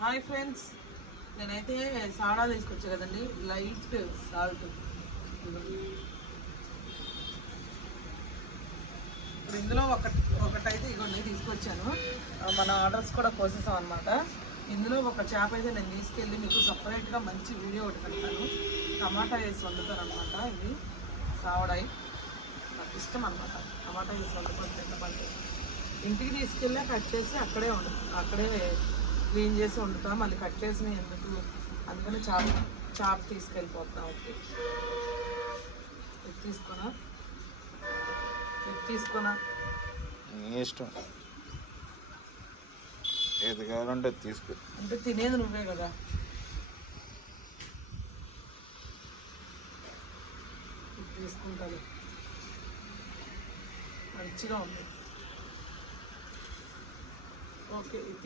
Hi friends, నేనైతే సాడా తీసుకొచ్చా కదండి, లైట్ సాల్ట్. ఇప్పుడు ఇందులో ఒకటైతే ఇగోండి తీసుకొచ్చాను. మన ఆర్డర్స్ కూడా కోసేసాం అనమాట. ఇందులో ఒక చేప అయితే నేను తీసుకెళ్ళి మీకు సపరేట్గా మంచి వీడియో ఒకటి పెడతాను. టమాటా వేసి వండుతాను అనమాట. ఇది సావడాయి నాకు ఇష్టం అనమాట. టమాటా వేసి వండుకొని తింటామంటే ఇంటికి తీసుకెళ్ళి కట్ చేసి అక్కడే క్లీన్ చేసి వండుతాం. మళ్ళీ కట్ చేసి ఎందుకు, అందుకని చాప్ తీసుకెళ్ళిపోతాం. ఓకే, ఇది తీసుకున్నా ఇష్టం ఏది కావాలంటే తీసుకో. అంటే తినేది నువ్వే కదా. ఇది తీసుకుంటాను, మంచిగా ఉంది. ఓకే.